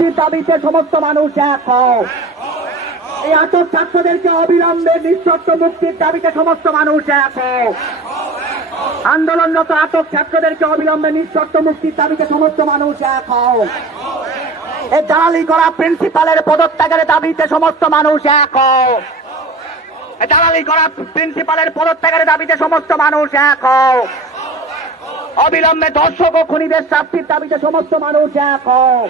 মুক্তির দাবিতে সমস্ত মানুষ এক হও। এই আটক ছাত্রদেরকে অবিলম্বে নিঃশর্ত মুক্তির দাবিতে সমস্ত মানুষ এক হও। আন্দোলনরত আটক ছাত্রদেরকে অবিলম্বে নিঃশর্ত মুক্তির দাবিতে সমস্ত মানুষ এক হও। এই দালালি করা প্রিন্সিপালের পদত্যাগের দাবিতে সমস্ত মানুষ এক হও। দালালি করা প্রিন্সিপালের পদত্যাগের দাবিতে সমস্ত মানুষ এক হও। অবিলম্বে দর্শক ও খুনিদের শাস্তির দাবিতে সমস্ত মানুষ এক এই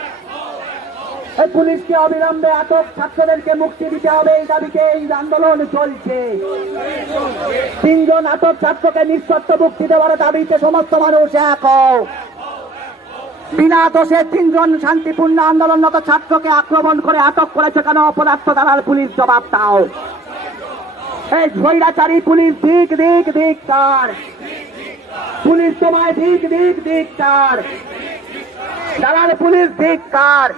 পুলিশকে অবিলম্বে আটক ছাত্রদেরকে মুক্তি দিতে হবে। এই দাবিতে এই আন্দোলন চলছে। তিনজন আটক ছাত্রকে নিঃশর্ত মুক্তি দেওয়ার দাবিতে সমস্ত মানুষ এক বিনা দোষে তিনজন শান্তিপূর্ণ আন্দোলনরত ছাত্রকে আক্রমণ করে আটক করেছে কেন? অপরাধ দ্বারার পুলিশ জবাব দাও। এই স্বৈরাচারী পুলিশ দিক দিক দিক, তার। পুলিশ তোমায় দিক দিক দিক, তার। দালাল পুলিশ দিক কার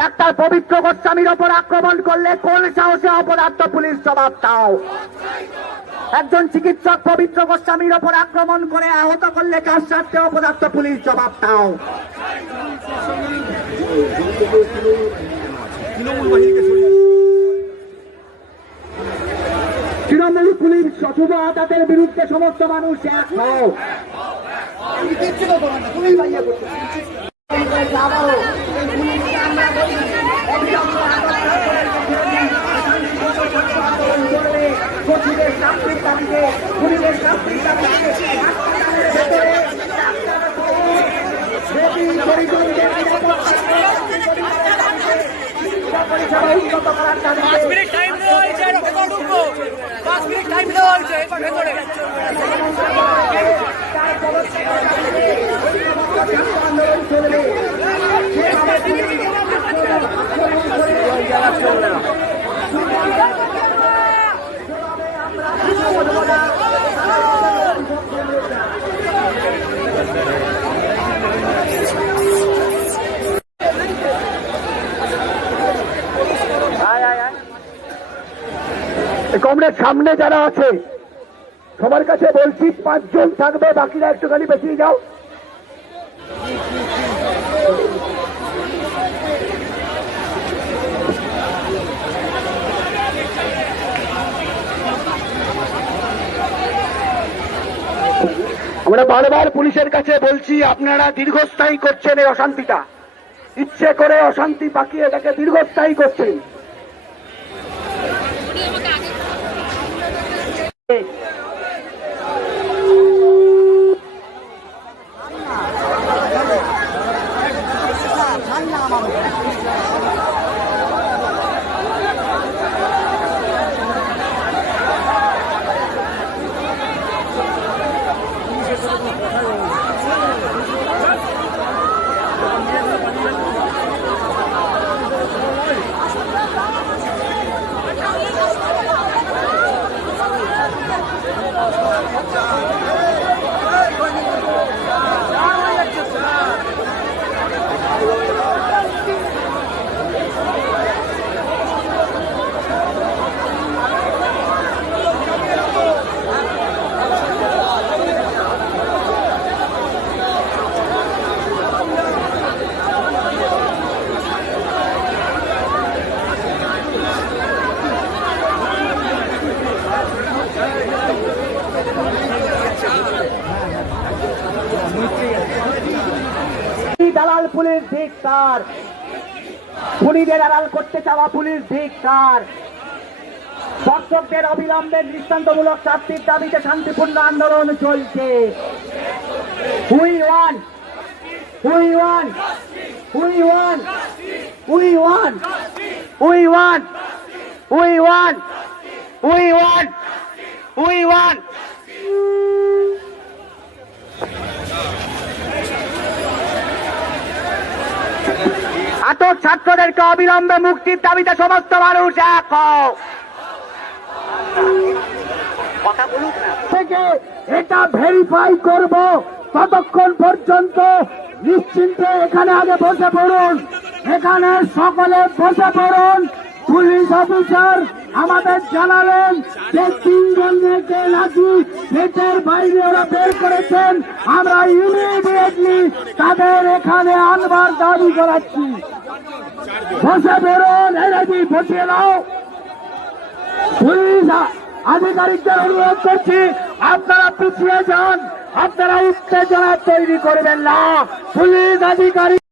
ডাক্তার পবিত্র গোস্বামীর ওপর আক্রমণ করলে কোন সাহসে অপরাধ পুলিশ জবাব দাও? একজন চিকিৎসক পবিত্র গোস্বামীর ওপর আক্রমণ করে আহত করলে কার স্বার্থে অপদার্থ পুলিশ জবাব দাও? তৃণমূল পুলিশ শুভ আদাতের বিরুদ্ধে সমস্ত মানুষ এক হও। কঠিনের সাপ্রিক মিনিট টাইম আন্দোলন চলবে কমরের সামনে যারা আছে, সবার কাছে বলছি, পাঁচজন থাকবে, বাকিরা একটুখানি বেশি যাও। আমরা বারবার পুলিশের কাছে বলছি, আপনারা দীর্ঘস্থায়ী করছেন এই অশান্তিটা। ইচ্ছে করে অশান্তি পাকিয়ে এটাকে দীর্ঘস্থায়ী করছেন। দালাল পুলিশ ধিক্কার খুনিদের আড়াল করতে চাওয়া পুলিশ ধিক্কার দর্শকদের অবিলম্বে দৃষ্টান্তমূলক শাস্তির দাবিতে শান্তিপূর্ণ আন্দোলন চলছে। We won we won we won we won we won we won we won we won. আটক ছাত্রদেরকে অবিলম্বে মুক্তির দাবিতে সমস্ত মানুষ এক থেকে এটা ভেরিফাই করব ততক্ষণ পর্যন্ত নিশ্চিন্তে এখানে আগে বসে পড়ুন। এখানে সকলে বসে পড়ুন। পুলিশ অফিসার আমাদের জানালেন যে তিনজনকে নাকি গেটের বাইরে ওরা বের করেছেন, আমরা ইমিডিয়েটলি তাদের এখানে আনবার দাবি করাচ্ছি। বসে বেরোন এরাজি বসিয়ে দাও। পুলিশ আধিকারিকদের অনুরোধ করছি, আপনারা পিছিয়ে যান, আপনারা উত্তেজনা তৈরি করবেন না। পুলিশ আধিকারিক